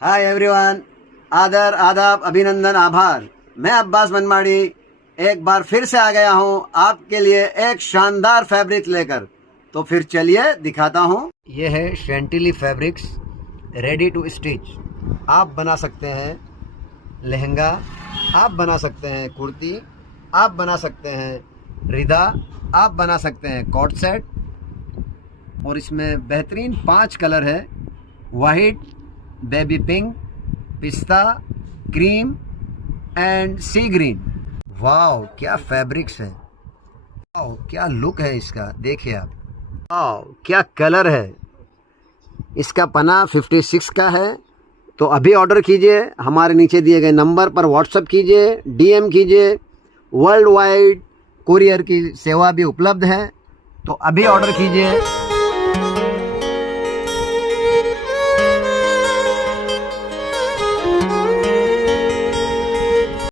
Hi everyone, आदर आदाब अभिनंदन आभार। मैं अब्बास मनमाड़ी एक बार फिर से आ गया हूँ आपके लिए एक शानदार फैब्रिक लेकर। तो फिर चलिए दिखाता हूँ। ये है शैंटिली फैब्रिक्स रेडी टू स्टिच। आप बना सकते हैं लहंगा, आप बना सकते हैं कुर्ती, आप बना सकते हैं रिदा, आप बना सकते हैं कोट सेट। और इसमें बेहतरीन 5 कलर है: वाइट, बेबी पिंक, पिस्ता, cream and sea green. Wow क्या फैब्रिक्स है, वाओ क्या लुक है इसका, देखिए आप। वाओ क्या कलर है। इसका पना 56 का है। तो अभी ऑर्डर कीजिए, हमारे नीचे दिए गए नंबर पर व्हाट्सएप कीजिए, डीएम कीजिए। वर्ल्ड वाइड कुरियर की सेवा भी उपलब्ध है। तो अभी ऑर्डर कीजिए।